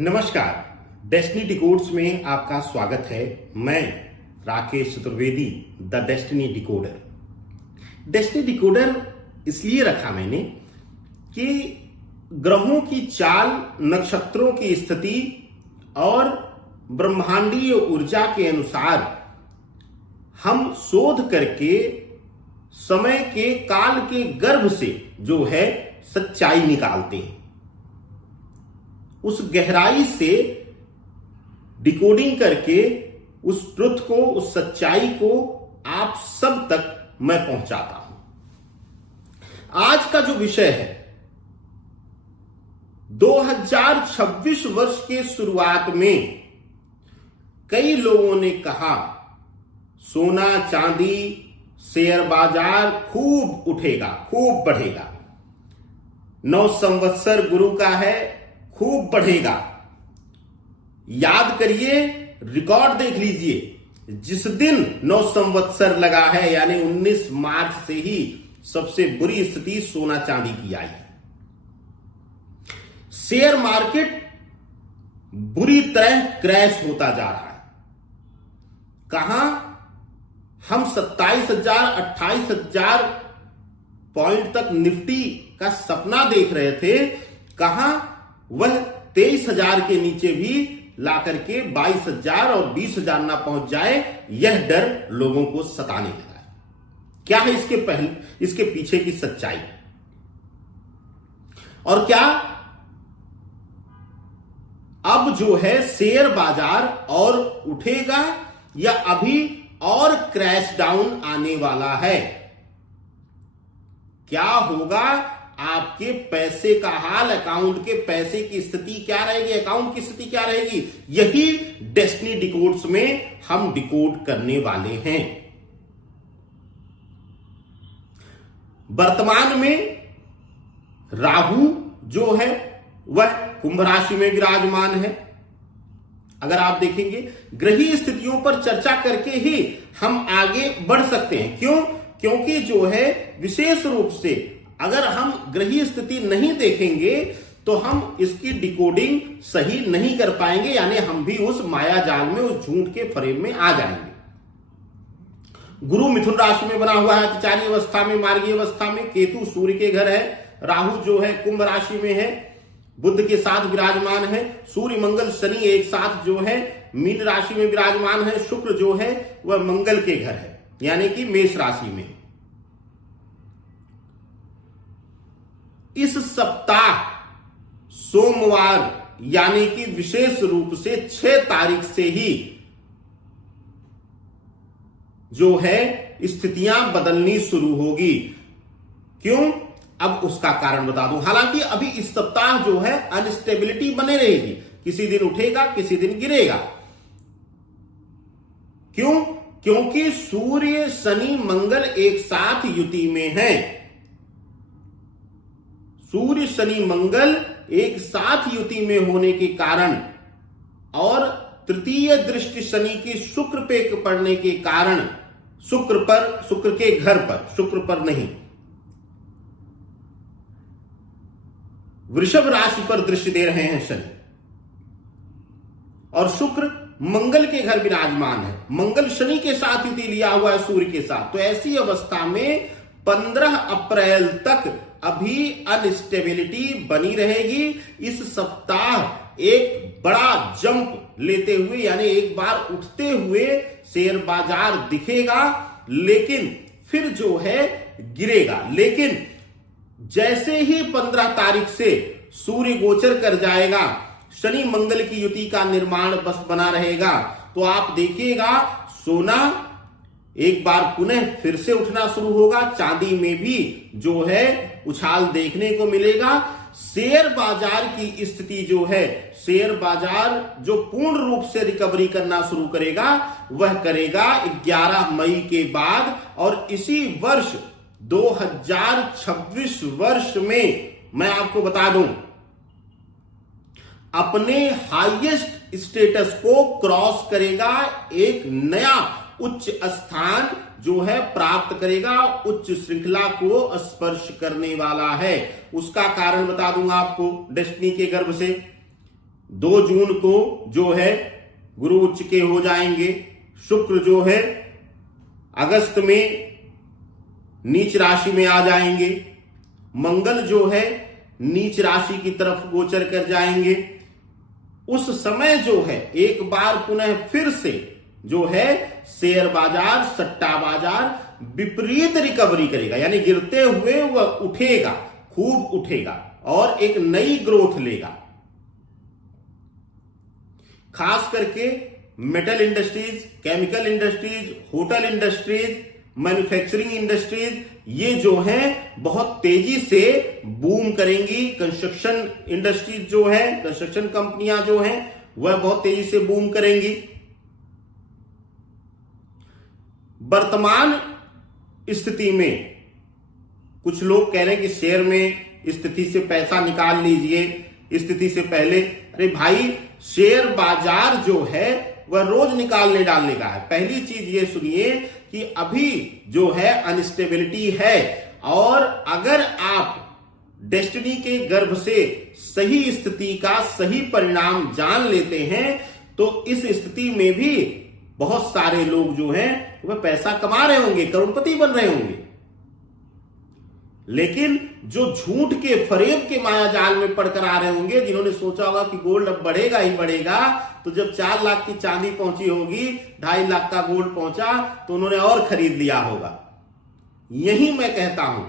नमस्कार। डेस्टिनी डिकोड्स में आपका स्वागत है। मैं Rakesh Chaturvedi, the destiny decoder. Destiny decoder इसलिए रखा मैंने कि ग्रहों की चाल, नक्षत्रों की स्थिति और ब्रह्मांडीय ऊर्जा के अनुसार हम शोध करके समय के काल के गर्भ से जो है सच्चाई निकालते हैं। उस गहराई से डिकोडिंग करके उस ट्रुथ को, उस सच्चाई को आप सब तक मैं पहुंचाता हूं। आज का जो विषय है, 2026 वर्ष के शुरुआत में कई लोगों ने कहा सोना चांदी शेयर बाजार खूब उठेगा, खूब बढ़ेगा, 9 संवत्सर गुरु का है, खूब बढ़ेगा। याद करिए, रिकॉर्ड देख लीजिए, जिस दिन 9 संवत्सर लगा है यानी 19 मार्च से ही सबसे बुरी स्थिति सोना चांदी की आई है। शेयर मार्केट बुरी तरह क्रैश होता जा रहा है। कहां हम 27,000 28,000 पॉइंट तक निफ्टी का सपना देख रहे थे, कहां वह 23,000 के नीचे भी लाकर के 22,000 और 20,000 ना पहुंच जाए, यह डर लोगों को सताने लगा है। क्या है इसके पीछे की सच्चाई? और क्या अब जो है शेयर बाजार और उठेगा या अभी और क्रैश डाउन आने वाला है? क्या होगा आपके पैसे का हाल, अकाउंट के पैसे की स्थिति क्या रहेगी, अकाउंट की स्थिति क्या रहेगी? यही डेस्टिनी डिकोड्स में हम डिकोड करने वाले हैं। वर्तमान में राहु जो है वह कुंभ राशि में विराजमान है। अगर आप देखेंगे, ग्रहीय स्थितियों पर चर्चा करके ही हम आगे बढ़ सकते हैं। क्यों? क्योंकि जो है विशेष रूप से अगर हम ग्रहीय स्थिति नहीं देखेंगे तो हम इसकी डिकोडिंग सही नहीं कर पाएंगे, यानी हम भी उस माया जाल में, उस झूठ के फ्रेम में आ जाएंगे। गुरु मिथुन राशि में बना हुआ है, अतिचारी अवस्था में, मार्गीय अवस्था में। केतु सूर्य के घर है, राहु जो है कुंभ राशि में है, बुध के साथ विराजमान है, सूर्य मंगल शनि एक साथ जो है मीन राशि में विराजमान है, शुक्र जो है वह मंगल के घर है यानी कि मेष राशि में। इस सप्ताह सोमवार यानी कि विशेष रूप से 6 तारीख से ही जो है स्थितियां बदलनी शुरू होगी। क्यों? अब उसका कारण बता दूं। हालांकि अभी इस सप्ताह जो है अनस्टेबिलिटी बने रहेगी, किसी दिन उठेगा, किसी दिन गिरेगा। क्यों? क्योंकि सूर्य शनि मंगल एक साथ युति में है। सूर्य शनि मंगल एक साथ युति में होने के कारण और तृतीय दृष्टि शनि की शुक्र पे पड़ने के कारण, शुक्र के घर पर, शुक्र पर नहीं, वृषभ राशि पर दृष्टि दे रहे हैं शनि, और शुक्र मंगल के घर विराजमान है। मंगल शनि के साथ युति लिया हुआ है सूर्य के साथ। तो ऐसी अवस्था में 15 अप्रैल तक अभी अनस्टेबिलिटी बनी रहेगी। इस सप्ताह एक बड़ा जंप लेते हुए यानी एक बार उठते हुए शेयर बाजार दिखेगा, लेकिन फिर जो है गिरेगा। लेकिन जैसे ही 15 तारीख से सूर्य गोचर कर जाएगा, शनि मंगल की युति का निर्माण बस बना रहेगा, तो आप देखिएगा सोना एक बार पुनः फिर से उठना शुरू होगा, चांदी में भी जो है उछाल देखने को मिलेगा। शेयर बाजार की स्थिति जो है, शेयर बाजार जो पूर्ण रूप से रिकवरी करना शुरू करेगा वह करेगा 11 मई के बाद। और इसी वर्ष 2026 वर्ष में मैं आपको बता दूं, अपने हाईएस्ट स्टेटस को क्रॉस करेगा, एक नया उच्च स्थान जो है प्राप्त करेगा, उच्च श्रृंखला को स्पर्श करने वाला है। उसका कारण बता दूंगा आपको डेस्टिनी के गर्भ से। 2 जून को जो है गुरु उच्च के हो जाएंगे। शुक्र जो है अगस्त में नीच राशि में आ जाएंगे। मंगल जो है नीच राशि की तरफ गोचर कर जाएंगे। उस समय जो है एक बार पुनः फिर से जो है शेयर बाजार, सट्टा बाजार विपरीत रिकवरी करेगा, यानी गिरते हुए वह उठेगा, खूब उठेगा और एक नई ग्रोथ लेगा। खास करके metal industries, chemical industries, hotel industries, manufacturing industries, ये जो हैं बहुत तेजी से बूम करेंगी। कंस्ट्रक्शन इंडस्ट्रीज जो है, कंस्ट्रक्शन कंपनियां जो हैं वह बहुत तेजी से बूम करेंगी। वर्तमान स्थिति में कुछ लोग कह रहे हैं कि शेयर में स्थिति से पैसा निकाल लीजिए, स्थिति से पहले। अरे भाई, शेयर बाजार जो है वह रोज निकालने डालने का है। पहली चीज ये सुनिए कि अभी जो है अनस्टेबिलिटी है, और अगर आप डेस्टिनी के गर्भ से सही स्थिति का सही परिणाम जान लेते हैं तो इस स्थिति में भी बहुत सारे लोग जो हैं वह पैसा कमा रहे होंगे, करोड़पति बन रहे होंगे। लेकिन जो झूठ के फरेब के माया जाल में पड़कर आ रहे होंगे, जिन्होंने सोचा होगा कि गोल्ड अब बढ़ेगा ही बढ़ेगा, तो जब 4 लाख की चांदी पहुंची होगी, 2.5 लाख का गोल्ड पहुंचा तो उन्होंने और खरीद लिया होगा। यही मैं कहता हूं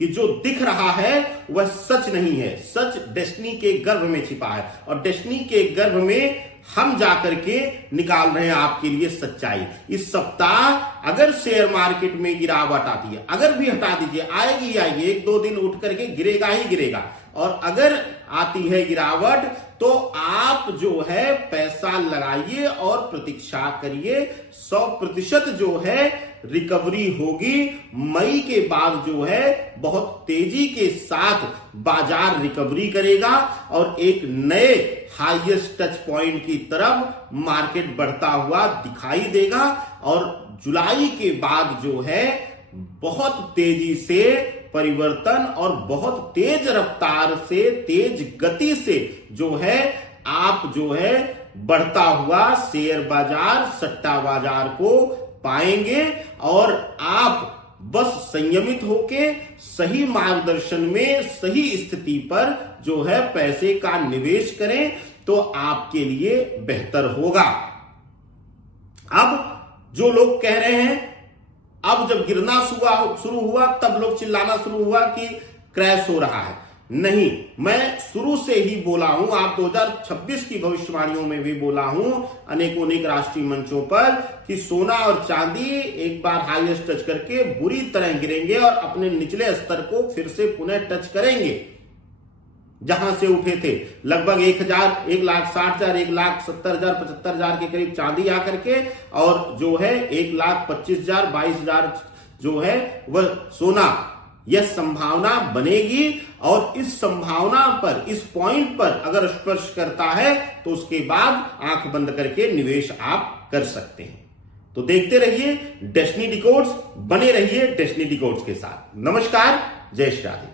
कि जो दिख रहा है वह सच नहीं है। सच डेस्टिनी के गर्भ में छिपा है, और डेस्टिनी के गर्भ में हम जाकर के निकाल रहे हैं आपके लिए सच्चाई। इस सप्ताह अगर शेयर मार्केट में गिरावट आती है, अगर भी हटा दीजिए, आएगी आएगी, 1-2 दिन उठ करके गिरेगा ही गिरेगा, और अगर आती है गिरावट तो आप जो है पैसा लगाइए और प्रतीक्षा करिए। 100% जो है रिकवरी होगी। मई के बाद जो है बहुत तेजी के साथ बाजार रिकवरी करेगा और एक नए हाईएस्ट टच पॉइंट की तरफ मार्केट बढ़ता हुआ दिखाई देगा। और जुलाई के बाद जो है बहुत तेजी से परिवर्तन और बहुत तेज रफ्तार से, तेज गति से जो है आप जो है बढ़ता हुआ शेयर बाजार, सट्टा बाजार को पाएंगे। और आप बस संयमित होके सही मार्गदर्शन में, सही स्थिति पर जो है पैसे का निवेश करें तो आपके लिए बेहतर होगा। अब जो लोग कह रहे हैं, अब जब गिरना शुरू हुआ तब लोग चिल्लाना शुरू हुआ कि क्रैश हो रहा है। नहीं, मैं शुरू से ही बोला हूं, आप 2026 की भविष्यवाणियों में भी बोला हूं अनेकों राष्ट्रीय मंचों पर कि सोना और चांदी एक बार हाईएस्ट टच करके बुरी तरह गिरेंगे और अपने निचले स्तर को फिर से पुनः टच करेंगे। जहां से उठे थे लगभग 1,60,000, 1,70,000, 75,000 के करीब चांदी आकर के, और जो है 1,25,000, 22,000 जो है वह सोना। यह संभावना बनेगी, और इस संभावना पर, इस पॉइंट पर अगर स्पर्श करता है तो उसके बाद आंख बंद करके निवेश आप कर सकते हैं। तो देखते रहिए डेस्टिनी डिकोड्स, बने रहिए डेस्टिनी डिकोड्स के साथ। नमस्कार, जय श्री राधे।